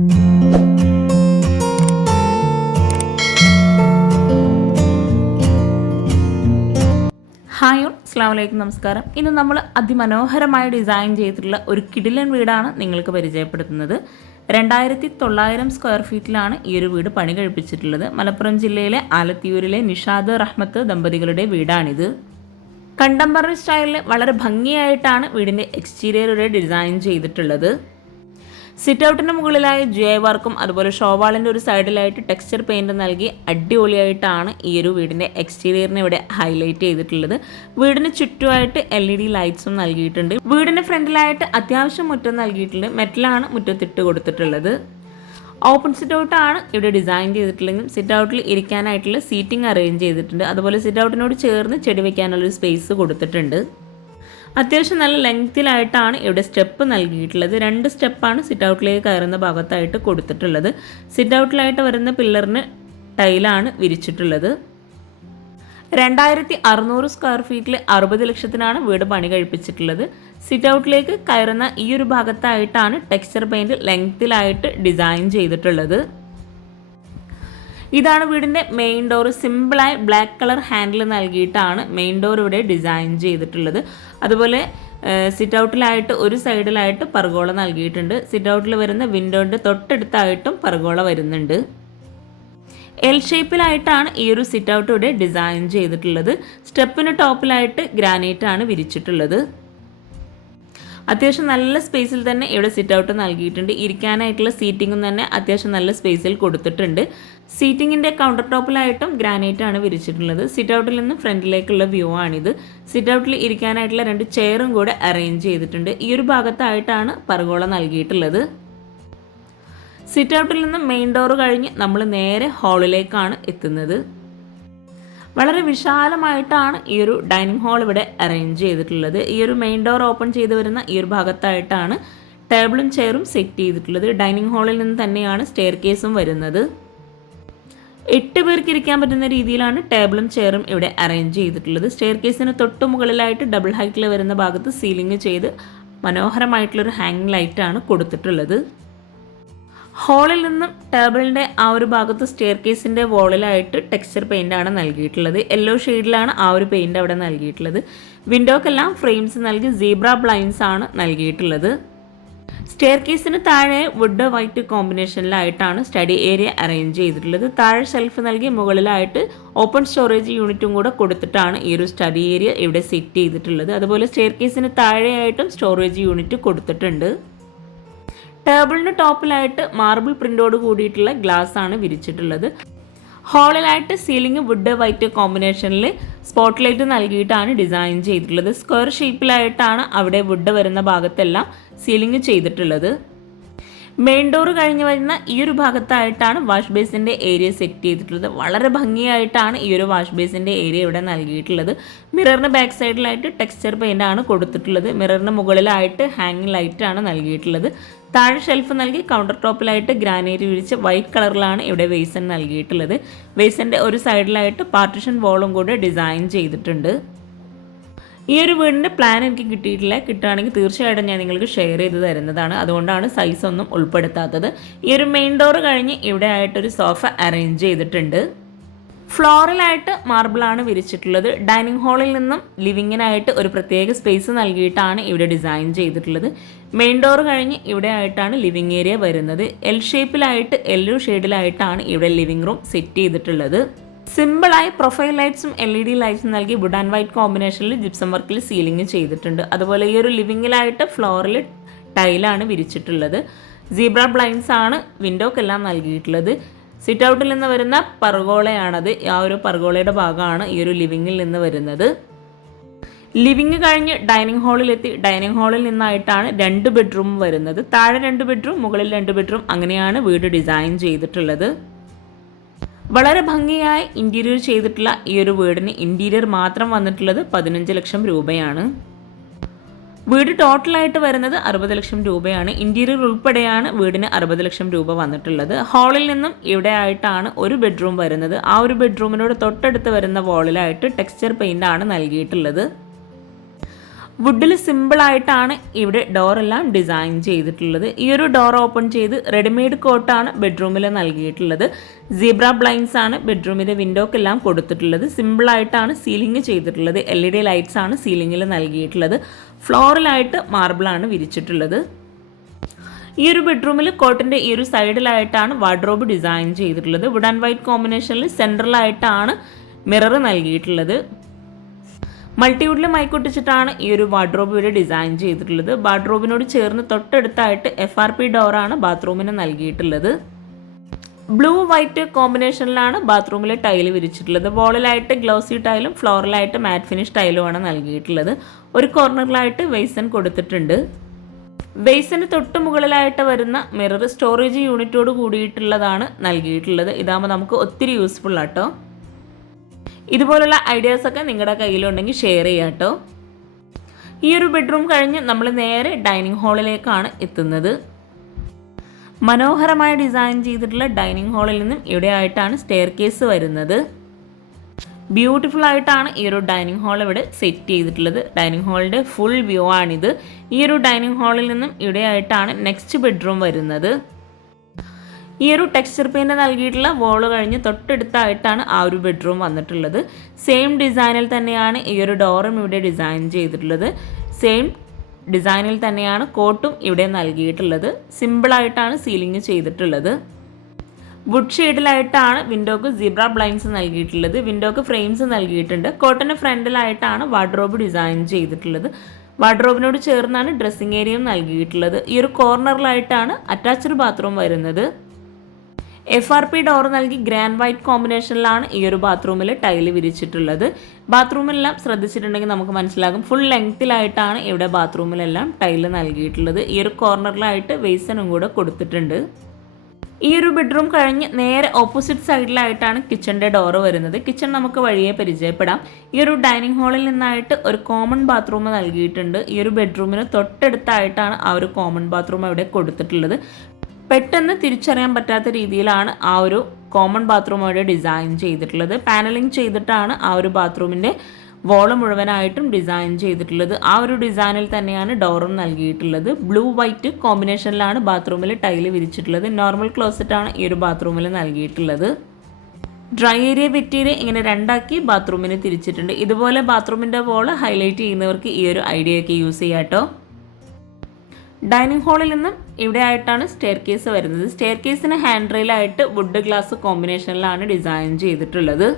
Hi all അസ്ലാം നമസ്കാരം. ഇന്ന് നമ്മൾ അതിമനോഹരമായി ഡിസൈൻ ചെയ്തിട്ടുള്ള ഒരു കിടിലൻ വീടാണ് നിങ്ങൾക്ക് പരിചയപ്പെടുത്തുന്നത്. രണ്ടായിരത്തി തൊള്ളായിരം സ്ക്വയർ ഫീറ്റിലാണ് ഈ ഒരു വീട് പണി കഴിപ്പിച്ചിട്ടുള്ളത്. മലപ്പുറം ജില്ലയിലെ ആലത്തിയൂരിലെ നിഷാദ് റഹ്മത്ത് ദമ്പതികളുടെ വീടാണിത്. കണ്ടംപററി സ്റ്റൈലിൽ വളരെ ഭംഗിയായിട്ടാണ് വീടിന്റെ എക്സ്റ്റീരിയറുടെ ഡിസൈൻ ചെയ്തിട്ടുള്ളത്. സിറ്റ് ഔട്ടിന് മുകളിലായി ജെ വർക്കും അതുപോലെ ഷോവാളിന്റെ ഒരു സൈഡിലായിട്ട് ടെക്സ്ചർ പെയിന്റ് നൽകി അടിപൊളിയായിട്ടാണ് ഈ ഒരു വീടിന്റെ എക്സ്റ്റീരിയറിനെ ഇവിടെ ഹൈലൈറ്റ് ചെയ്തിട്ടുള്ളത്. വീടിന് ചുറ്റുമായിട്ട് എൽ ഇ ഡി ലൈറ്റ്സും നൽകിയിട്ടുണ്ട്. വീടിന്റെ ഫ്രണ്ടിലായിട്ട് അത്യാവശ്യം മുറ്റം നൽകിയിട്ടുണ്ട്. മെറ്റലാണ് മുറ്റത്തിട്ട് കൊടുത്തിട്ടുള്ളത്. ഓപ്പൺ സിറ്റ് ഔട്ടാണ് ഇവിടെ ഡിസൈൻ ചെയ്തിട്ടുള്ളെങ്കിൽ സിറ്റ് ഔട്ടിൽ ഇരിക്കാനായിട്ടുള്ള സീറ്റിംഗ് അറേഞ്ച് ചെയ്തിട്ടുണ്ട്. അതുപോലെ സിറ്റ് ഔട്ടിനോട് ചേർന്ന് ചെടി വയ്ക്കാനുള്ളൊരു സ്പേസ് കൊടുത്തിട്ടുണ്ട്. അത്യാവശ്യം നല്ല ലെങ്ത്തിലായിട്ടാണ് ഇവിടെ സ്റ്റെപ്പ് നൽകിയിട്ടുള്ളത്. രണ്ട് സ്റ്റെപ്പാണ് സിറ്റ് ഔട്ടിലേക്ക് കയറുന്ന ഭാഗത്തായിട്ട് കൊടുത്തിട്ടുള്ളത്. സിറ്റ് ഔട്ടിലായിട്ട് വരുന്ന പില്ലറിന് ടൈലാണ് വിരിച്ചിട്ടുള്ളത്. രണ്ടായിരത്തി അറുന്നൂറ് സ്ക്വയർ ഫീറ്റിൽ അറുപത് ലക്ഷത്തിനാണ് വീട് പണി കഴിപ്പിച്ചിട്ടുള്ളത്. സിറ്റ് ഔട്ടിലേക്ക് കയറുന്ന ഈ ഒരു ഭാഗത്തായിട്ടാണ് ടെക്സ്ചർ പെയിന്റ് ലെങ്ത്തിലായിട്ട് ഡിസൈൻ ചെയ്തിട്ടുള്ളത്. ഇതാണ് വീടിന്റെ മെയിൻ ഡോർ സിമ്പിളായി ബ്ലാക്ക് കളർ ഹാൻഡിൽ നൽകിയിട്ടാണ് മെയിൻ ഡോർ ഇവിടെ ഡിസൈൻ ചെയ്തിട്ടുള്ളത്. അതുപോലെ സിറ്റ് ഔട്ടിലായിട്ട് ഒരു സൈഡിലായിട്ട് പർഗോള നൽകിയിട്ടുണ്ട്. സിറ്റ് ഔട്ടിൽ വരുന്ന വിൻഡോന്റെ തൊട്ടടുത്തായിട്ടും പർഗോള വരുന്നുണ്ട്. എൽ ഷേപ്പിലായിട്ടാണ് ഈ ഒരു സിറ്റ് ഔട്ട് ഇവിടെ ഡിസൈൻ ചെയ്തിട്ടുള്ളത്. സ്റ്റെപ്പിന് ടോപ്പിലായിട്ട് ഗ്രാനൈറ്റ് ആണ് വിരിച്ചിട്ടുള്ളത്. അത്യാവശ്യം നല്ല സ്പേസിൽ തന്നെ ഇവിടെ സിറ്റ് ഔട്ട് നൽകിയിട്ടുണ്ട്. ഇരിക്കാനായിട്ടുള്ള സീറ്റിങ്ങും തന്നെ അത്യാവശ്യം നല്ല സ്പേസിൽ കൊടുത്തിട്ടുണ്ട്. സീറ്റിങ്ങിന്റെ കൗണ്ടർ ടോപ്പിലായിട്ടും ഗ്രാനൈറ്റ് ആണ് വിരിച്ചിട്ടുള്ളത്. സിറ്റ് ഔട്ടിൽ നിന്ന് ഫ്രണ്ടിലേക്കുള്ള വ്യൂ ആണിത്. സിറ്റ് ഔട്ടിൽ ഇരിക്കാനായിട്ടുള്ള രണ്ട് ചെയറും കൂടെ അറേഞ്ച് ചെയ്തിട്ടുണ്ട്. ഈ ഒരു ഭാഗത്തായിട്ടാണ് പറകോള നൽകിയിട്ടുള്ളത്. സിറ്റ് ഔട്ടിൽ നിന്ന് മെയിൻ ഡോർ കഴിഞ്ഞ് നമ്മൾ നേരെ ഹാളിലേക്കാണ് എത്തുന്നത്. വളരെ വിശാലമായിട്ടാണ് ഈ ഒരു ഡൈനിങ് ഹാൾ ഇവിടെ അറേഞ്ച് ചെയ്തിട്ടുള്ളത്. ഈ ഒരു മെയിൻ ഡോർ ഓപ്പൺ ചെയ്ത് വരുന്ന ഈ ഒരു ഭാഗത്തായിട്ടാണ് ടേബിളും ചെയറും സെറ്റ് ചെയ്തിട്ടുള്ളത്. ഡൈനിങ് ഹാളിൽ നിന്ന് തന്നെയാണ് സ്റ്റെയർ കേസും വരുന്നത്. എട്ട് പേർക്ക് ഇരിക്കാൻ പറ്റുന്ന രീതിയിലാണ് ടേബിളും ചെയറും ഇവിടെ അറേഞ്ച് ചെയ്തിട്ടുള്ളത്. സ്റ്റെയർ കേസിന് തൊട്ട് മുകളിലായിട്ട് ഡബിൾ ഹൈറ്റിൽ വരുന്ന ഭാഗത്ത് സീലിംഗ് ചെയ്ത് മനോഹരമായിട്ടുള്ളൊരു ഹാങ്ങിങ് ലൈറ്റാണ് കൊടുത്തിട്ടുള്ളത്. ഹോളിൽ നിന്നും ടേബിളിന്റെ ആ ഒരു ഭാഗത്ത് സ്റ്റെയർ കേസിന്റെ വോളിലായിട്ട് ടെക്സ്ചർ പെയിന്റ് ആണ് നൽകിയിട്ടുള്ളത്. യെല്ലോ ഷെയ്ഡിലാണ് ആ ഒരു പെയിന്റ് അവിടെ നൽകിയിട്ടുള്ളത്. വിൻഡോക്കെല്ലാം ഫ്രെയിംസ് നൽകി സീബ്ര ബ്ലൈൻസ് ആണ് നൽകിയിട്ടുള്ളത്. സ്റ്റെയർ കേസിന് താഴെ വുഡ് വൈറ്റ് കോമ്പിനേഷനിലായിട്ടാണ് സ്റ്റഡി ഏരിയ അറേഞ്ച് ചെയ്തിട്ടുള്ളത്. താഴെ ഷെൽഫ് നൽകി മുകളിലായിട്ട് ഓപ്പൺ സ്റ്റോറേജ് യൂണിറ്റും കൂടെ കൊടുത്തിട്ടാണ് ഈ ഒരു സ്റ്റഡി ഏരിയ ഇവിടെ സെറ്റ് ചെയ്തിട്ടുള്ളത്. അതുപോലെ സ്റ്റെയർ കേസിന് താഴെയായിട്ടും സ്റ്റോറേജ് യൂണിറ്റ് കൊടുത്തിട്ടുണ്ട്. ടേബിളിന് ടോപ്പിലായിട്ട് മാർബിൾ പ്രിന്റോട് കൂടിയിട്ടുള്ള ഗ്ലാസ് ആണ് വിരിച്ചിട്ടുള്ളത്. ഹാളിലായിട്ട് സീലിംഗ് വുഡ് വൈറ്റ് കോമ്പിനേഷനിൽ സ്പോട്ട് ലൈറ്റ് നൽകിയിട്ടാണ് ഡിസൈൻ ചെയ്തിട്ടുള്ളത്. സ്ക്വയർ ഷേപ്പിലായിട്ടാണ് അവിടെ വുഡ് വരുന്ന ഭാഗത്തെല്ലാം സീലിംഗ് ചെയ്തിട്ടുള്ളത്. മെയിൻ ഡോർ കഴിഞ്ഞ് വരുന്ന ഈ ഒരു ഭാഗത്തായിട്ടാണ് വാഷ് ബേസിന്റെ ഏരിയ സെറ്റ് ചെയ്തിട്ടുള്ളത്. വളരെ ഭംഗിയായിട്ടാണ് ഈ ഒരു വാഷ് ബേസിന്റെ ഏരിയ ഇവിടെ നൽകിയിട്ടുള്ളത്. മിററിന് ബാക്ക് സൈഡിലായിട്ട് ടെക്സ്ചർ പെയിന്റ് ആണ് കൊടുത്തിട്ടുള്ളത്. മിററിന് മുകളിലായിട്ട് ഹാങ്ങിങ് ലൈറ്റ് ആണ് നൽകിയിട്ടുള്ളത്. താഴെ ഷെൽഫ് നൽകി കൗണ്ടർ ടോപ്പിലായിട്ട് ഗ്രാനൈറ്റ് വിരിച്ച് വൈറ്റ് കളറിലാണ് ഇവിടെ വേസൺ നൽകിയിട്ടുള്ളത്. വേസന്റെ ഒരു സൈഡിലായിട്ട് പാർട്ടിഷൻ വോളും കൂടെ ഡിസൈൻ ചെയ്തിട്ടുണ്ട്. ഈ ഒരു വീടിന്റെ പ്ലാൻ എനിക്ക് കിട്ടിയിട്ടില്ല. കിട്ടുകയാണെങ്കിൽ തീർച്ചയായിട്ടും ഞാൻ നിങ്ങൾക്ക് ഷെയർ ചെയ്ത് തരുന്നതാണ്. അതുകൊണ്ടാണ് സൈസ് ഒന്നും ഉൾപ്പെടുത്താത്തത്. ഈ ഒരു മെയിൻ ഡോർ കഴിഞ്ഞ് ഇവിടെ ആയിട്ടൊരു സോഫ അറേഞ്ച് ചെയ്തിട്ടുണ്ട്. ഫ്ലോറിലായിട്ട് മാർബിളാണ് വിരിച്ചിട്ടുള്ളത്. ഡൈനിങ് ഹാളിൽ നിന്നും ലിവിങ്ങിനായിട്ട് ഒരു പ്രത്യേക സ്പേസ് നൽകിയിട്ടാണ് ഇവിടെ ഡിസൈൻ ചെയ്തിട്ടുള്ളത്. മെയിൻ ഡോർ കഴിഞ്ഞ് ഇവിടെ ആയിട്ടാണ് ലിവിങ് ഏരിയ വരുന്നത്. എൽ ഷേപ്പിലായിട്ട് എല്ലോ ഷെയ്ഡിലായിട്ടാണ് ഇവിടെ ലിവിംഗ് റൂം സെറ്റ് ചെയ്തിട്ടുള്ളത്. സിമ്പിളായി പ്രൊഫൈൽ ലൈറ്റ്സും എൽ ഇ ഡി ലൈറ്റ്സും നൽകി വുഡ് ആൻഡ് വൈറ്റ് കോമ്പിനേഷനിൽ ജിപ്സം വർക്കിൽ സീലിംഗ് ചെയ്തിട്ടുണ്ട്. അതുപോലെ ഈ ഒരു ലിവിങ്ങിലായിട്ട് ഫ്ലോറിൽ ടൈലാണ് വിരിച്ചിട്ടുള്ളത്. സീബ്ര ബ്ലൈൻസ് ആണ് വിൻഡോക്കെല്ലാം നൽകിയിട്ടുള്ളത്. സിറ്റ് ഔട്ടിൽ നിന്ന് വരുന്ന പർഗോളയാണത്. ആ ഒരു പർഗോളയുടെ ഭാഗമാണ് ഈ ഒരു ലിവിങ്ങിൽ നിന്ന് വരുന്നത്. ലിവിങ് കഴിഞ്ഞ് ഡൈനിങ് ഹാളിലെത്തി. ഡൈനിങ് ഹാളിൽ നിന്നായിട്ടാണ് രണ്ട് ബെഡ്റൂം വരുന്നത്. താഴെ രണ്ട് ബെഡ്റൂം മുകളിൽ രണ്ട് ബെഡ്റൂം അങ്ങനെയാണ് വീട് ഡിസൈൻ ചെയ്തിട്ടുള്ളത്. വളരെ ഭംഗിയായി ഇന്റീരിയർ ചെയ്തിട്ടുള്ള ഈ ഒരു വീടിന് ഇന്റീരിയർ മാത്രം വന്നിട്ടുള്ളത് പതിനഞ്ച് ലക്ഷം രൂപയാണ്. വീട് ടോട്ടലായിട്ട് വരുന്നത് അറുപത് ലക്ഷം രൂപയാണ്. ഇന്റീരിയർ ഉൾപ്പെടെയാണ് വീടിന് അറുപത് ലക്ഷം രൂപ വന്നിട്ടുള്ളത്. ഹാളിൽ നിന്നും ഇവിടെ ആയിട്ടാണ് ഒരു ബെഡ്റൂം വരുന്നത്. ആ ഒരു ബെഡ്റൂമിനോട് തൊട്ടടുത്ത് വരുന്ന വാളിലായിട്ട് ടെക്സ്ചർ പെയിന്റ് ആണ് നൽകിയിട്ടുള്ളത്. വുഡിൽ സിമ്പിളായിട്ടാണ് ഇവിടെ ഡോറെല്ലാം ഡിസൈൻ ചെയ്തിട്ടുള്ളത്. ഈ ഒരു ഡോർ ഓപ്പൺ ചെയ്ത് റെഡിമെയ്ഡ് കോട്ടാണ് ബെഡ്റൂമിൽ നൽകിയിട്ടുള്ളത്. സീബ്ര ബ്ലൈൻസ് ആണ് ബെഡ്റൂമിന്റെ വിൻഡോക്കെല്ലാം കൊടുത്തിട്ടുള്ളത്. സിമ്പിളായിട്ടാണ് സീലിംഗ് ചെയ്തിട്ടുള്ളത്. എൽ ഇ ഡി ലൈറ്റ്സ് ആണ് സീലിംഗിൽ നൽകിയിട്ടുള്ളത്. ഫ്ലോറിലായിട്ട് മാർബിളാണ് വിരിച്ചിട്ടുള്ളത്. ഈ ഒരു ബെഡ്റൂമിൽ കോട്ടിന്റെ ഈ ഒരു സൈഡിലായിട്ടാണ് വാർഡ്രോബ് ഡിസൈൻ ചെയ്തിട്ടുള്ളത്. വുഡ് ആൻഡ് വൈറ്റ് കോമ്പിനേഷനിൽ സെൻട്രലായിട്ടാണ് മിറർ നൽകിയിട്ടുള്ളത്. മൾട്ടിവുഡിൽ മൈക്കൊട്ടിച്ചിട്ടാണ് ഈ ഒരു വാർഡ്രോബ് ഇവിടെ ഡിസൈൻ ചെയ്തിട്ടുള്ളത്. വാർഡ്രോബിനോട് ചേർന്ന് തൊട്ടടുത്തായിട്ട് എഫ് ആർ പി ഡോറാണ് ബാത്റൂമിന് നൽകിയിട്ടുള്ളത്. ബ്ലൂ വൈറ്റ് കോമ്പിനേഷനിലാണ് ബാത്റൂമിലെ ടൈൽ വിരിച്ചിട്ടുള്ളത്. വോളിലായിട്ട് ഗ്ലോസി ടൈലും ഫ്ലോറിലായിട്ട് മാറ്റ് ഫിനിഷ് ടൈലുമാണ് നൽകിയിട്ടുള്ളത്. ഒരു കോർണറിലായിട്ട് വെയ്സൺ കൊടുത്തിട്ടുണ്ട്. വെയ്സിന് തൊട്ട് മുകളിലായിട്ട് വരുന്ന മിറർ സ്റ്റോറേജ് യൂണിറ്റോട് കൂടിയിട്ടുള്ളതാണ് നൽകിയിട്ടുള്ളത്. ഇതാകുമ്പോൾ നമുക്ക് ഒത്തിരി യൂസ്ഫുൾ ആട്ടോ ഇതുപോലുള്ള ഐഡിയാസൊക്കെ നിങ്ങളുടെ കയ്യിലുണ്ടെങ്കിൽ ഷെയർ ചെയ്യാം കേട്ടോ. ഈ ഒരു ബെഡ്റൂം കഴിഞ്ഞ് നമ്മൾ നേരെ ഡൈനിങ് ഹാളിലേക്കാണ് എത്തുന്നത്. മനോഹരമായി ഡിസൈൻ ചെയ്തിട്ടുള്ള ഡൈനിങ് ഹാളിൽ നിന്നും ഇവിടെ ആയിട്ടാണ് സ്റ്റെയർ കേസ് വരുന്നത്. ബ്യൂട്ടിഫുൾ ആയിട്ടാണ് ഈ ഒരു ഡൈനിങ് ഹാൾ ഇവിടെ സെറ്റ് ചെയ്തിട്ടുള്ളത്. ഡൈനിങ് ഹാളിന്റെ ഫുൾ വ്യൂ ആണിത്. ഈ ഒരു ഡൈനിങ് ഹാളിൽ നിന്നും ഇവിടെ ആയിട്ടാണ് നെക്സ്റ്റ് ബെഡ്റൂം വരുന്നത്. ഈ ഒരു ടെക്സ്ചർ പെയിന്റ് നൽകിയിട്ടുള്ള വോൾ കഴിഞ്ഞ് തൊട്ടടുത്തായിട്ടാണ് ആ ഒരു ബെഡ്റൂം വന്നിട്ടുള്ളത്. സെയിം ഡിസൈനിൽ തന്നെയാണ് ഈ ഒരു ഡോറും ഇവിടെ ഡിസൈൻ ചെയ്തിട്ടുള്ളത്. സെയിം ഡിസൈനിൽ തന്നെയാണ് കോട്ടും ഇവിടെ നൽകിയിട്ടുള്ളത്. സിമ്പിളായിട്ടാണ് സീലിംഗ് ചെയ്തിട്ടുള്ളത്. വുഡ് ഷെയ്ഡിലായിട്ടാണ് വിൻഡോക്ക് സീബ്ര ബ്ലൈൻസ് നൽകിയിട്ടുള്ളത്. വിൻഡോക്ക് ഫ്രെയിംസ് നൽകിയിട്ടുണ്ട്. കോട്ടന്റെ ഫ്രണ്ടിലായിട്ടാണ് വാർഡ്രോബ് ഡിസൈൻ ചെയ്തിട്ടുള്ളത്. വാർഡ്രോബിനോട് ചേർന്നാണ് ഡ്രസ്സിംഗ് ഏരിയയും നൽകിയിട്ടുള്ളത്. ഈ ഒരു കോർണറിലായിട്ടാണ് അറ്റാച്ച്ഡ് ബാത്റൂം വരുന്നത്. എഫ് ആർ പി ഡോർ നൽകി ഗ്രാൻഡ് വൈറ്റ് കോമ്പിനേഷനിലാണ് ഈ ഒരു ബാത്റൂമിൽ ടൈൽ വിരിച്ചിട്ടുള്ളത്. ബാത്റൂമിലെല്ലാം ശ്രദ്ധിച്ചിട്ടുണ്ടെങ്കിൽ നമുക്ക് മനസ്സിലാകും. ഫുൾ ലെങ്ത്തിലായിട്ടാണ് ഇവിടെ ബാത്റൂമിലെല്ലാം ടൈൽ നൽകിയിട്ടുള്ളത്. ഈ ഒരു കോർണറിലായിട്ട് വേസനും കൂടെ കൊടുത്തിട്ടുണ്ട്. ഈ ഒരു ബെഡ്റൂം കഴിഞ്ഞ് നേരെ ഓപ്പോസിറ്റ് സൈഡിലായിട്ടാണ് കിച്ചണിന്റെ ഡോറ് വരുന്നത്. കിച്ചൺ നമുക്ക് വഴിയെ പരിചയപ്പെടാം. ഈ ഒരു ഡൈനിങ് ഹാളിൽ നിന്നായിട്ട് ഒരു കോമൺ ബാത്റൂം നൽകിയിട്ടുണ്ട്. ഈ ഒരു ബെഡ്റൂമിന് തൊട്ടടുത്തായിട്ടാണ് ആ ഒരു കോമൺ ബാത്റൂം അവിടെ കൊടുത്തിട്ടുള്ളത്. പെട്ടെന്ന് തിരിച്ചറിയാൻ പറ്റാത്ത രീതിയിലാണ് ആ ഒരു കോമൺ ബാത്റൂം അവിടെ ഡിസൈൻ ചെയ്തിട്ടുള്ളത്. പാനലിംഗ് ചെയ്തിട്ടാണ് ആ ഒരു ബാത്റൂമിന്റെ വോൾ മുഴുവനായിട്ടും ഡിസൈൻ ചെയ്തിട്ടുള്ളത്. ആ ഒരു ഡിസൈനിൽ തന്നെയാണ് ഡോറും നൽകിയിട്ടുള്ളത്. ബ്ലൂ വൈറ്റ് കോമ്പിനേഷനിലാണ് ബാത്റൂമിൽ ടൈൽ വിരിച്ചിട്ടുള്ളത്. നോർമൽ ക്ലോസറ്റാണ് ഈ ഒരു ബാത്റൂമിൽ നൽകിയിട്ടുള്ളത്. ഡ്രൈ ഏരിയ വെറ്റ് ഏരിയ ഇങ്ങനെ രണ്ടാക്കി ബാത്റൂമിന് തിരിച്ചിട്ടുണ്ട്. ഇതുപോലെ ബാത്റൂമിന്റെ വോൾ ഹൈലൈറ്റ് ചെയ്യുന്നവർക്ക് ഈ ഒരു ഐഡിയ ഒക്കെ യൂസ് ചെയ്യാം ഡൈനിങ് ഹാളിൽ നിന്നും ഇവിടെ ആയിട്ടാണ് സ്റ്റെയർ കേസ് വരുന്നത്. സ്റ്റെയർ കേസിന് ഹാൻഡ് റെയിലായിട്ട് വുഡ് ഗ്ലാസ് കോമ്പിനേഷനിലാണ് ഡിസൈൻ ചെയ്തിട്ടുള്ളത്.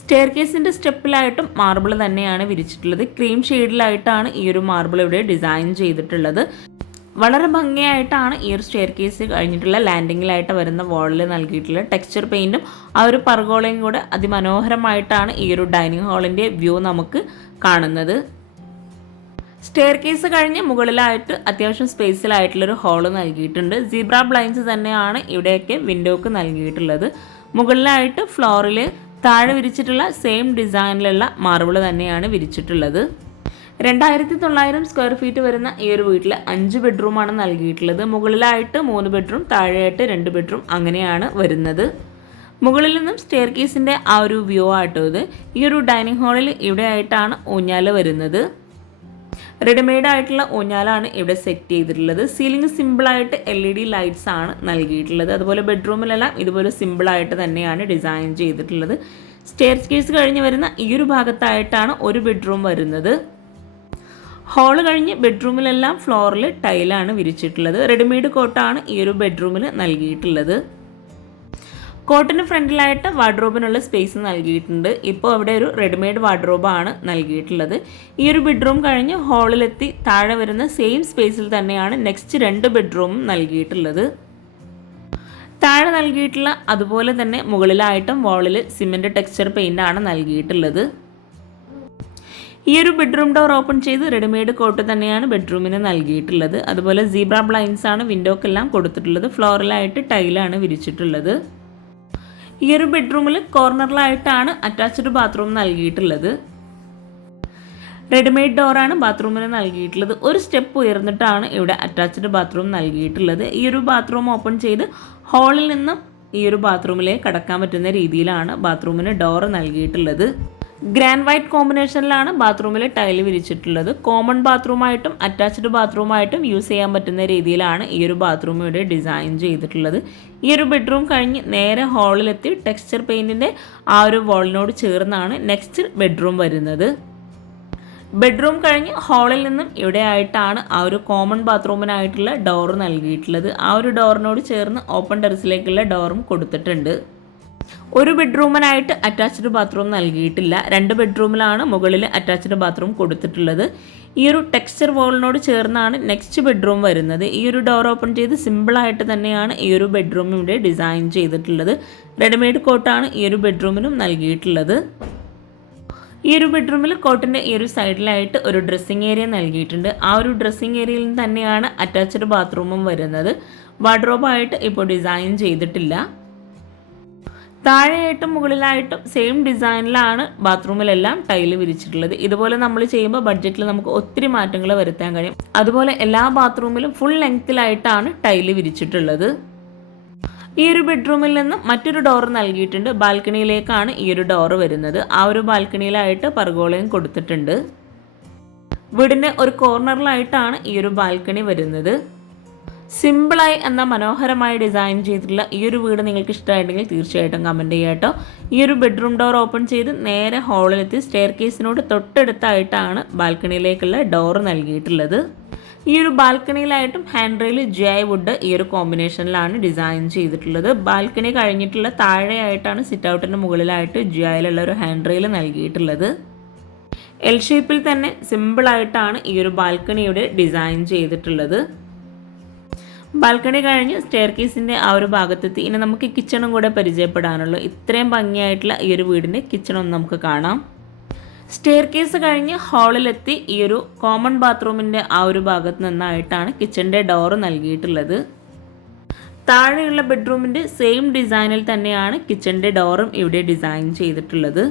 സ്റ്റെയർ കേസിന്റെ സ്റ്റെപ്പിലായിട്ടും മാർബിൾ തന്നെയാണ് വിരിച്ചിട്ടുള്ളത്. ക്രീം ഷെയ്ഡിലായിട്ടാണ് ഈ ഒരു മാർബിൾ ഇവിടെ ഡിസൈൻ ചെയ്തിട്ടുള്ളത്. വളരെ ഭംഗിയായിട്ടാണ് ഈ ഒരു സ്റ്റെയർ കേസ് കഴിഞ്ഞിട്ടുള്ള ലാൻഡിങ്ങിലായിട്ട് വരുന്ന വാളിൽ നൽകിയിട്ടുള്ള ടെക്സ്ചർ പെയിന്റും ആ ഒരു പർഗോളയും കൂടെ അതിമനോഹരമായിട്ടാണ് ഈ ഒരു ഡൈനിങ് ഹാളിന്റെ വ്യൂ നമുക്ക് കാണുന്നത്. സ്റ്റെയർ കേസ് കഴിഞ്ഞ് മുകളിലായിട്ട് അത്യാവശ്യം സ്പേസിലായിട്ടുള്ളൊരു ഹോൾ നൽകിയിട്ടുണ്ട്. സീബ്ര ബ്ലൈൻസ് തന്നെയാണ് ഇവിടെയൊക്കെ വിൻഡോക്ക് നൽകിയിട്ടുള്ളത്. മുകളിലായിട്ട് ഫ്ലോറിൽ താഴെ വിരിച്ചിട്ടുള്ള സെയിം ഡിസൈനിലുള്ള മാർബിൾ തന്നെയാണ് വിരിച്ചിട്ടുള്ളത്. രണ്ടായിരത്തി തൊള്ളായിരം സ്ക്വയർ ഫീറ്റ് വരുന്ന ഈ ഒരു വീട്ടിൽ അഞ്ച് ബെഡ്റൂമാണ് നൽകിയിട്ടുള്ളത്. മുകളിലായിട്ട് മൂന്ന് ബെഡ്റൂം താഴെയായിട്ട് രണ്ട് ബെഡ്റൂം അങ്ങനെയാണ് വരുന്നത്. മുകളിൽ നിന്നും സ്റ്റെയർ കേസിന്റെ ആ ഒരു വ്യൂ ആട്ടോ ഇത്. ഈ ഒരു ഡൈനിങ് ഹാളിൽ ഇവിടെയായിട്ടാണ് ഊഞ്ഞാൽ വരുന്നത്. റെഡിമെയ്ഡ് ആയിട്ടുള്ള ഊഞ്ഞാലാണ് ഇവിടെ സെറ്റ് ചെയ്തിട്ടുള്ളത്. സീലിംഗ് സിമ്പിളായിട്ട് എൽ ഇ ഡി ലൈറ്റ്സ് ആണ് നൽകിയിട്ടുള്ളത്. അതുപോലെ ബെഡ്റൂമിലെല്ലാം ഇതുപോലെ സിമ്പിളായിട്ട് തന്നെയാണ് ഡിസൈൻ ചെയ്തിട്ടുള്ളത്. സ്റ്റെയർ കേസ് കഴിഞ്ഞ് വരുന്ന ഈ ഒരു ഭാഗത്തായിട്ടാണ് ഒരു ബെഡ്റൂം വരുന്നത്. ഹോൾ കഴിഞ്ഞ് ബെഡ്റൂമിലെല്ലാം ഫ്ലോറിൽ ടൈലാണ് വിരിച്ചിട്ടുള്ളത്. റെഡിമെയ്ഡ് കോട്ടാണ് ഈ ഒരു ബെഡ്റൂമിൽ നൽകിയിട്ടുള്ളത്. കോട്ടിന് ഫ്രണ്ടിലായിട്ട് വാർഡ്രോബിനുള്ള സ്പേസ് നൽകിയിട്ടുണ്ട്. ഇപ്പോൾ അവിടെ ഒരു റെഡിമെയ്ഡ് വാർഡ്രോബാണ് നൽകിയിട്ടുള്ളത്. ഈ ഒരു ബെഡ്റൂം കഴിഞ്ഞ് ഹാളിലെത്തി താഴെ വരുന്ന സെയിം സ്പേസിൽ തന്നെയാണ് നെക്സ്റ്റ് രണ്ട് ബെഡ്റൂമും നൽകിയിട്ടുള്ളത്. താഴെ നൽകിയിട്ടുള്ള അതുപോലെ തന്നെ മുകളിലായിട്ടും വാളിൽ സിമെന്റ് ടെക്സ്ചർ പെയിന്റാണ് നൽകിയിട്ടുള്ളത്. ഈ ഒരു ബെഡ്റൂം ഡോർ ഓപ്പൺ ചെയ്ത് റെഡിമെയ്ഡ് കോട്ട് തന്നെയാണ് ബെഡ്റൂമിന് നൽകിയിട്ടുള്ളത്. അതുപോലെ സീബ്ര ബ്ലൈൻസ് ആണ് വിൻഡോക്കെല്ലാം കൊടുത്തിട്ടുള്ളത്. ഫ്ലോറിലായിട്ട് ടൈലാണ് വിരിച്ചിട്ടുള്ളത്. ഈ ഒരു ബെഡ്റൂമിൽ കോർണറിലായിട്ടാണ് അറ്റാച്ച്ഡ് ബാത്റൂം നൽകിയിട്ടുള്ളത്. റെഡിമെയ്ഡ് ഡോറാണ് ബാത്റൂമിന് നൽകിയിട്ടുള്ളത്. ഒരു സ്റ്റെപ്പ് ഉയർന്നിട്ടാണ് ഇവിടെ അറ്റാച്ച്ഡ് ബാത്റൂം നൽകിയിട്ടുള്ളത്. ഈ ഒരു ബാത്റൂം ഓപ്പൺ ചെയ്ത് ഹാളിൽ നിന്നും ഈ ഒരു ബാത്റൂമിലേക്ക് കടക്കാൻ പറ്റുന്ന രീതിയിലാണ് ബാത്റൂമിന് ഡോർ നൽകിയിട്ടുള്ളത്. ഗ്രാൻഡ് വൈറ്റ് കോമ്പിനേഷനിലാണ് ബാത്റൂമിൽ ടൈൽ വിരിച്ചിട്ടുള്ളത്. കോമൺ ബാത്റൂമായിട്ടും അറ്റാച്ച്ഡ് ബാത്റൂമായിട്ടും യൂസ് ചെയ്യാൻ പറ്റുന്ന രീതിയിലാണ് ഈ ഒരു ബാത്റൂം ഇവിടെ ഡിസൈൻ ചെയ്തിട്ടുള്ളത്. ഈ ഒരു ബെഡ്റൂം കഴിഞ്ഞ് നേരെ ഹാളിലെത്തി ടെക്സ്ചർ പെയിന്റിന്റെ ആ ഒരു വാളിനോട് ചേർന്നാണ് നെക്സ്റ്റ് ബെഡ്റൂം വരുന്നത്. ബെഡ്റൂം കഴിഞ്ഞ് ഹാളിൽ നിന്നും ഇവിടെ ആയിട്ടാണ് ആ ഒരു കോമൺ ബാത്റൂമിനായിട്ടുള്ള ഡോർ നൽകിയിട്ടുള്ളത്. ആ ഒരു ഡോറിനോട് ചേർന്ന് ഓപ്പൺ ടെറസിലേക്കുള്ള ഡോറും കൊടുത്തിട്ടുണ്ട്. ഒരു ബെഡ്റൂമിനായിട്ട് അറ്റാച്ച്ഡ് ബാത്റൂം നൽകിയിട്ടില്ല. രണ്ട് ബെഡ്റൂമിലാണ് മുകളിൽ അറ്റാച്ച്ഡ് ബാത്റൂം കൊടുത്തിട്ടുള്ളത്. ഈ ഒരു ടെക്സ്ചർ വോളിനോട് ചേർന്നാണ് നെക്സ്റ്റ് ബെഡ്റൂം വരുന്നത്. ഈ ഒരു ഡോർ ഓപ്പൺ ചെയ്ത് സിമ്പിളായിട്ട് തന്നെയാണ് ഈ ഒരു ബെഡ്റൂം ഇവിടെ ഡിസൈൻ ചെയ്തിട്ടുള്ളത്. റെഡിമെയ്ഡ് കോട്ടാണ് ഈ ഒരു ബെഡ്റൂമിനും നൽകിയിട്ടുള്ളത്. ഈ ഒരു ബെഡ്റൂമിൽ കോട്ടിന്റെ ഈ ഒരു സൈഡിലായിട്ട് ഒരു ഡ്രസ്സിങ് ഏരിയ നൽകിയിട്ടുണ്ട്. ആ ഒരു ഡ്രസ്സിങ് ഏരിയയിൽ തന്നെയാണ് അറ്റാച്ച്ഡ് ബാത്റൂമും വരുന്നത്. വാർഡ്രോബായിട്ട് ഇപ്പോൾ ഡിസൈൻ ചെയ്തിട്ടില്ല. താഴെയായിട്ടും മുകളിലായിട്ടും സെയിം ഡിസൈനിലാണ് ബാത്റൂമിലെല്ലാം ടൈൽ വിരിച്ചിട്ടുള്ളത്. ഇതുപോലെ നമ്മൾ ചെയ്യുമ്പോൾ ബഡ്ജറ്റിൽ നമുക്ക് ഒത്തിരി മാറ്റങ്ങൾ വരുത്താൻ കഴിയും. അതുപോലെ എല്ലാ ബാത്റൂമിലും ഫുൾ ലെങ്ത്തിലായിട്ടാണ് ടൈൽ വിരിച്ചിട്ടുള്ളത്. ഈ ഒരു ബെഡ്റൂമിൽ നിന്ന് മറ്റൊരു ഡോർ നൽകിയിട്ടുണ്ട്. ബാൽക്കണിയിലേക്കാണ് ഈ ഒരു ഡോർ വരുന്നത്. ആ ഒരു ബാൽക്കണിയിലായിട്ട് പർഗോളയും കൊടുത്തിട്ടുണ്ട്. വീടിന്റെ ഒരു കോർണറിലായിട്ടാണ് ഈ ഒരു ബാൽക്കണി വരുന്നത്. സിമ്പിളായി എന്നാൽ മനോഹരമായി ഡിസൈൻ ചെയ്തിട്ടുള്ള ഈ ഒരു വീട് നിങ്ങൾക്ക് ഇഷ്ടമായിട്ടുണ്ടെങ്കിൽ തീർച്ചയായിട്ടും കമന്റ് ചെയ്യുക കേട്ടോ. ഈ ഒരു ബെഡ്റൂം ഡോർ ഓപ്പൺ ചെയ്ത് നേരെ ഹാളിലെത്തി സ്റ്റെയർ കേസിനോട് തൊട്ടടുത്തായിട്ടാണ് ബാൽക്കണിയിലേക്കുള്ള ഡോർ നൽകിയിട്ടുള്ളത്. ഈ ഒരു ബാൽക്കണിയിലായിട്ടും ഹാൻഡ് റെയിൽ ജയ് വുഡ് ഈ ഒരു കോമ്പിനേഷനിലാണ് ഡിസൈൻ ചെയ്തിട്ടുള്ളത്. ബാൽക്കണി കഴിഞ്ഞിട്ടുള്ള താഴെയായിട്ടാണ് സിറ്റ് ഔട്ടിന്റെ മുകളിലായിട്ട് ജയയിലുള്ള ഒരു ഹാൻഡ് റെയിൽ നൽകിയിട്ടുള്ളത്. എൽ ഷേപ്പിൽ തന്നെ സിമ്പിളായിട്ടാണ് ഈ ഒരു ബാൽക്കണിയുടെ ഡിസൈൻ ചെയ്തിട്ടുള്ളത്. ബാൽക്കണി കഴിഞ്ഞ് സ്റ്റെയർ കേസിന്റെ ആ ഒരു ഭാഗത്തെത്തി. ഇനി നമുക്ക് കിച്ചണും കൂടെ പരിചയപ്പെടാനുള്ളൂ. ഇത്രയും ഭംഗിയായിട്ടുള്ള ഈ ഒരു വീടിന്റെ കിച്ചണൊന്ന് നമുക്ക് കാണാം. സ്റ്റെയർ കേസ് കഴിഞ്ഞ് ഹാളിലെത്തി ഈ ഒരു കോമൺ ബാത്റൂമിന്റെ ആ ഒരു ഭാഗത്ത് നിന്നായിട്ടാണ് കിച്ചന്റെ ഡോർ നൽകിയിട്ടുള്ളത്. താഴെയുള്ള ബെഡ്റൂമിന്റെ സെയിം ഡിസൈനിൽ തന്നെയാണ് കിച്ചന്റെ ഡോറും ഇവിടെ ഡിസൈൻ ചെയ്തിട്ടുള്ളത്.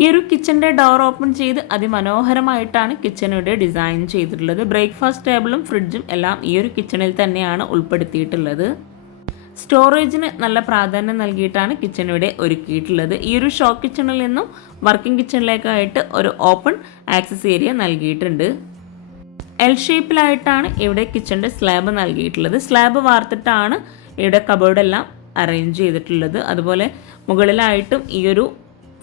ഈ ഒരു കിച്ചന്റെ ഡോർ ഓപ്പൺ ചെയ്ത് അതിമനോഹരമായിട്ടാണ് കിച്ചൺ ഇവിടെ ഡിസൈൻ ചെയ്തിട്ടുള്ളത്. ബ്രേക്ക്ഫാസ്റ്റ് ടേബിളും ഫ്രിഡ്ജും എല്ലാം ഈ ഒരു കിച്ചണിൽ തന്നെയാണ് ഉൾപ്പെടുത്തിയിട്ടുള്ളത്. സ്റ്റോറേജിന് നല്ല പ്രാധാന്യം നൽകിയിട്ടാണ് കിച്ചൺ ഇവിടെ ഒരുക്കിയിട്ടുള്ളത്. ഈ ഒരു ഷോ കിച്ചണിൽ നിന്നും വർക്കിംഗ് കിച്ചണിലേക്കായിട്ട് ഒരു ഓപ്പൺ ആക്സസ് ഏരിയ നൽകിയിട്ടുണ്ട്. എൽ ഷേപ്പിലായിട്ടാണ് ഇവിടെ കിച്ചന്റെ സ്ലാബ് നൽകിയിട്ടുള്ളത്. സ്ലാബ് വാർത്തിട്ടാണ് ഇവിടെ കബോർഡെല്ലാം അറേഞ്ച് ചെയ്തിട്ടുള്ളത്. അതുപോലെ മുകളിലായിട്ടും ഈ ഒരു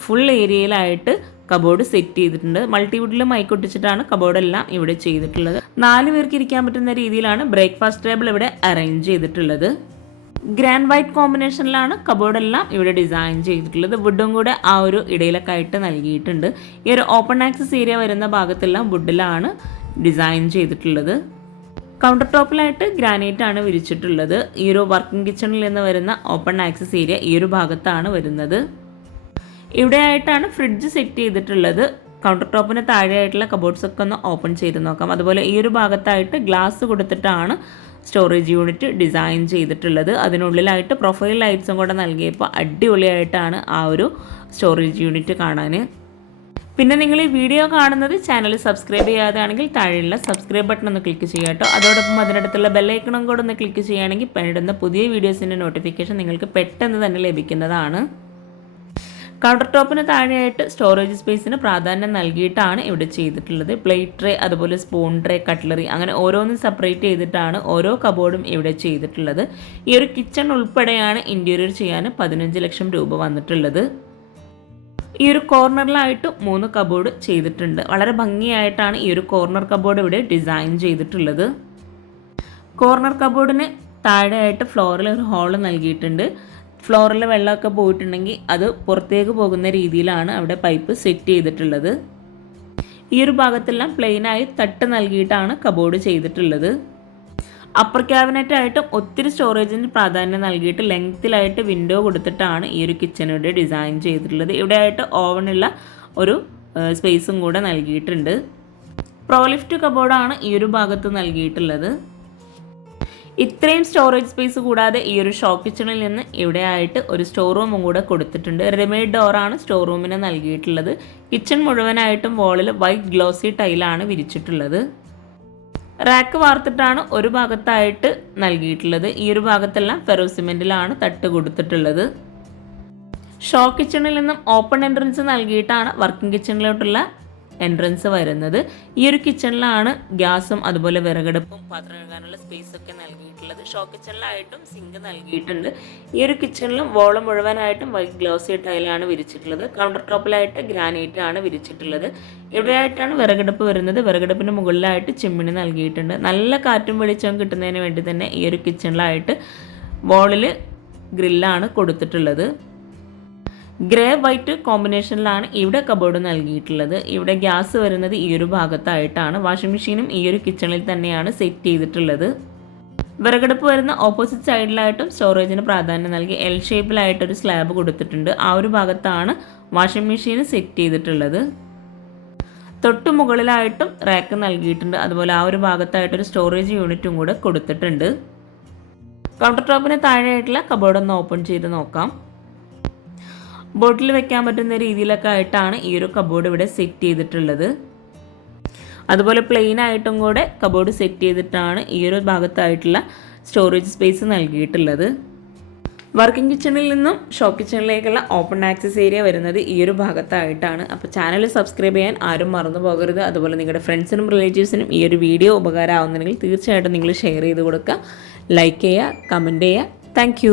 ഫുൾ ഏരിയയിലായിട്ട് കബോർഡ് സെറ്റ് ചെയ്തിട്ടുണ്ട്. മൾട്ടിവുഡിൽ മൈക്കൊട്ടിച്ചിട്ടാണ് കബോർഡെല്ലാം ഇവിടെ ചെയ്തിട്ടുള്ളത്. നാല് പേർക്ക് ഇരിക്കാൻ പറ്റുന്ന രീതിയിലാണ് ബ്രേക്ക്ഫാസ്റ്റ് ടേബിൾ ഇവിടെ അറേഞ്ച് ചെയ്തിട്ടുള്ളത്. ഗ്രാൻഡ് വൈറ്റ് കോമ്പിനേഷനിലാണ് കബോർഡെല്ലാം ഇവിടെ ഡിസൈൻ ചെയ്തിട്ടുള്ളത്. വുഡും കൂടെ ആ ഒരു ഇടയിലൊക്കെ ആയിട്ട് നൽകിയിട്ടുണ്ട്. ഈ ഒരു ഓപ്പൺ ആക്സസ് ഏരിയ വരുന്ന ഭാഗത്തെല്ലാം വുഡിലാണ് ഡിസൈൻ ചെയ്തിട്ടുള്ളത്. കൗണ്ടർ ടോപ്പിലായിട്ട് ഗ്രാനൈറ്റ് ആണ് വിരിച്ചിട്ടുള്ളത്. ഈ ഒരു വർക്കിംഗ് കിച്ചണിൽ നിന്ന് വരുന്ന ഓപ്പൺ ആക്സസ് ഏരിയ ഈ ഒരു ഭാഗത്താണ് വരുന്നത്. ഇവിടെ ആയിട്ടാണ് ഫ്രിഡ്ജ് സെറ്റ് ചെയ്തിട്ടുള്ളത്. കൗണ്ടർ ടോപ്പിന് താഴെയായിട്ടുള്ള കബോർഡ്സ് ഒക്കെ ഒന്ന് ഓപ്പൺ ചെയ്ത് നോക്കാം. അതുപോലെ ഈ ഒരു ഭാഗത്തായിട്ട് ഗ്ലാസ് കൊടുത്തിട്ടാണ് സ്റ്റോറേജ് യൂണിറ്റ് ഡിസൈൻ ചെയ്തിട്ടുള്ളത്. അതിനുള്ളിലായിട്ട് പ്രൊഫൈൽ ലൈറ്റ്സും കൂടെ നൽകിയപ്പോൾ അടിപൊളിയായിട്ടാണ് ആ ഒരു സ്റ്റോറേജ് യൂണിറ്റ് കാണാൻ. പിന്നെ നിങ്ങൾ ഈ വീഡിയോ കാണുന്നത് ചാനൽ സബ്സ്ക്രൈബ് ചെയ്യാതെയാണെങ്കിൽ താഴെയുള്ള സബ്സ്ക്രൈബ് ബട്ടൺ ഒന്ന് ക്ലിക്ക് ചെയ്യുക കേട്ടോ. അതോടൊപ്പം അതിനടുത്തുള്ള ബെല്ലൈക്കണും കൂടെ ഒന്ന് ക്ലിക്ക് ചെയ്യുകയാണെങ്കിൽ പിന്നിടുന്ന പുതിയ വീഡിയോസിന്റെ നോട്ടിഫിക്കേഷൻ നിങ്ങൾക്ക് പെട്ടെന്ന് തന്നെ ലഭിക്കുന്നതാണ്. കൗണ്ടർ ടോപ്പിന് താഴെയായിട്ട് സ്റ്റോറേജ് സ്പേസിന് പ്രാധാന്യം നൽകിയിട്ടാണ് ഇവിടെ ചെയ്തിട്ടുള്ളത്. പ്ലേറ്റ് ട്രേ അതുപോലെ സ്പൂൺ ട്രേ കട്ട്ലറി അങ്ങനെ ഓരോന്നും സെപ്പറേറ്റ് ചെയ്തിട്ടാണ് ഓരോ കബോർഡും ഇവിടെ ചെയ്തിട്ടുള്ളത്. ഈ ഒരു കിച്ചൺ ഉൾപ്പെടെയാണ് ഇന്റീരിയർ ചെയ്യാൻ പതിനഞ്ച് ലക്ഷം രൂപ വന്നിട്ടുള്ളത്. ഈ ഒരു കോർണറിലായിട്ട് മൂന്ന് കബോർഡ് ചെയ്തിട്ടുണ്ട്. വളരെ ഭംഗിയായിട്ടാണ് ഈ ഒരു കോർണർ കബോർഡ് ഇവിടെ ഡിസൈൻ ചെയ്തിട്ടുള്ളത്. കോർണർ കബോർഡിന് താഴെയായിട്ട് ഫ്ലോറിൽ ഒരു ഹോൾ നൽകിയിട്ടുണ്ട്. ഫ്ലോറിൽ വെള്ളമൊക്കെ പോയിട്ടുണ്ടെങ്കിൽ അത് പുറത്തേക്ക് പോകുന്ന രീതിയിലാണ് അവിടെ പൈപ്പ് സെറ്റ് ചെയ്തിട്ടുള്ളത്. ഈ ഒരു ഭാഗത്തെല്ലാം പ്ലെയിനായി തട്ട് നൽകിയിട്ടാണ് കബോർഡ് ചെയ്തിട്ടുള്ളത്. അപ്പർ ക്യാബിനറ്റ് ആയിട്ടും ഒത്തിരി സ്റ്റോറേജിന് പ്രാധാന്യം നൽകിയിട്ട് ലെങ്ത്തിലായിട്ട് വിൻഡോ കൊടുത്തിട്ടാണ് ഈ ഒരു കിച്ചണിവിടെ ഡിസൈൻ ചെയ്തിട്ടുള്ളത്. ഇവിടെ ആയിട്ട് ഓവനുള്ള ഒരു സ്പേസും കൂടെ നൽകിയിട്ടുണ്ട്. പ്രോലിഫ്റ്റ് കബോർഡാണ് ഈ ഒരു ഭാഗത്ത് നൽകിയിട്ടുള്ളത്. ഇത്രയും സ്റ്റോറേജ് സ്പേസ് കൂടാതെ ഈ ഒരു ഷോ കിച്ചണിൽ നിന്ന് ഇവിടെയായിട്ട് ഒരു സ്റ്റോർ റൂമും കൂടെ കൊടുത്തിട്ടുണ്ട്. റെഡിമെയ്ഡ് ഡോറാണ് സ്റ്റോർ റൂമിന് നൽകിയിട്ടുള്ളത്. കിച്ചൺ മുഴുവനായിട്ടും വോളിൽ വൈറ്റ് ഗ്ലോസി ടൈലാണ് വിരിച്ചിട്ടുള്ളത്. റാക്ക് വാർത്തിട്ടാണ് ഒരു ഭാഗത്തായിട്ട് നൽകിയിട്ടുള്ളത്. ഈ ഒരു ഭാഗത്തെല്ലാം ഫെറോ സിമെന്റിലാണ് തട്ട് കൊടുത്തിട്ടുള്ളത്. ഷോ കിച്ചണിൽ നിന്നും ഓപ്പൺ എൻട്രൻസ് നൽകിയിട്ടാണ് വർക്കിംഗ് കിച്ചണിലോട്ടുള്ള എൻട്രൻസ് വരുന്നത്. ഈ ഒരു കിച്ചണിലാണ് ഗ്യാസും അതുപോലെ വിറകടുപ്പും പാത്രം കഴുകാനുള്ള സ്പേസ് ഒക്കെ നൽകിയിട്ടുള്ളത്. ഷോ കിച്ചണിലായിട്ടും സിങ്ക് നൽകിയിട്ടുണ്ട്. ഈ ഒരു കിച്ചണിലും വോളം മുഴുവനായിട്ടും വൈറ്റ് ഗ്ലോസി ടൈലാണ് വിരിച്ചിട്ടുള്ളത്. കൗണ്ടർ ടോപ്പിലായിട്ട് ഗ്രാനൈറ്റ് ആണ് വിരിച്ചിട്ടുള്ളത്. ഇവിടെയായിട്ടാണ് വിറകടുപ്പ് വരുന്നത്. വിറകടുപ്പിന് മുകളിലായിട്ട് ചിമ്മിണി നൽകിയിട്ടുണ്ട്. നല്ല കാറ്റും വെളിച്ചവും കിട്ടുന്നതിന് വേണ്ടി തന്നെ ഈ ഒരു കിച്ചണിലായിട്ട് വോളിൽ ഗ്രില്ലാണ് കൊടുത്തിട്ടുള്ളത്. ഗ്രേ വൈറ്റ് കോമ്പിനേഷനിലാണ് ഇവിടെ കബോർഡ് നൽകിയിട്ടുള്ളത്. ഇവിടെ ഗ്യാസ് വരുന്നത് ഈ ഒരു ഭാഗത്തായിട്ടാണ്. വാഷിംഗ് മെഷീനും ഈ ഒരു കിച്ചണിൽ തന്നെയാണ് സെറ്റ് ചെയ്തിട്ടുള്ളത്. വിറകടുപ്പ് വരുന്ന ഓപ്പോസിറ്റ് സൈഡിലായിട്ടും സ്റ്റോറേജിന് പ്രാധാന്യം നൽകി എൽ ഷേപ്പിലായിട്ടൊരു സ്ലാബ് കൊടുത്തിട്ടുണ്ട്. ആ ഒരു ഭാഗത്താണ് വാഷിംഗ് മെഷീൻ സെറ്റ് ചെയ്തിട്ടുള്ളത്. തൊട്ടു മുകളിലായിട്ടും റാക്ക് നൽകിയിട്ടുണ്ട്. അതുപോലെ ആ ഒരു ഭാഗത്തായിട്ടൊരു സ്റ്റോറേജ് യൂണിറ്റും കൂടെ കൊടുത്തിട്ടുണ്ട്. കൗണ്ടർ ടോപ്പിന് താഴെയായിട്ടുള്ള കബോർഡ് ഒന്ന് ഓപ്പൺ ചെയ്ത് നോക്കാം. ബോട്ടിൽ വെക്കാൻ പറ്റുന്ന രീതിയിലൊക്കെ ആയിട്ടാണ് ഈ ഒരു കബോർഡ് ഇവിടെ സെറ്റ് ചെയ്തിട്ടുള്ളത്. അതുപോലെ പ്ലെയിൻ ആയിട്ടും കൂടെ കബോർഡ് സെറ്റ് ചെയ്തിട്ടാണ് ഈ ഒരു ഭാഗത്തായിട്ടുള്ള സ്റ്റോറേജ് സ്പേസ് നൽകിയിട്ടുള്ളത്. വർക്കിംഗ് കിച്ചണിൽ നിന്നും ഷോപ്പ് കിച്ചണിലേക്കുള്ള ഓപ്പൺ ആക്സസ് ഏരിയ വരുന്നത് ഈ ഒരു ഭാഗത്തായിട്ടാണ്. അപ്പോൾ ചാനൽ സബ്സ്ക്രൈബ് ചെയ്യാൻ ആരും മറന്നു പോകരുത്. അതുപോലെ നിങ്ങളുടെ ഫ്രണ്ട്സിനും റിലേറ്റീവ്സിനും ഈ ഒരു വീഡിയോ ഉപകാരമാവുന്നുണ്ടെങ്കിൽ തീർച്ചയായിട്ടും നിങ്ങൾ ഷെയർ ചെയ്ത് കൊടുക്കുക. ലൈക്ക് ചെയ്യുക കമന്റ് ചെയ്യുക. താങ്ക്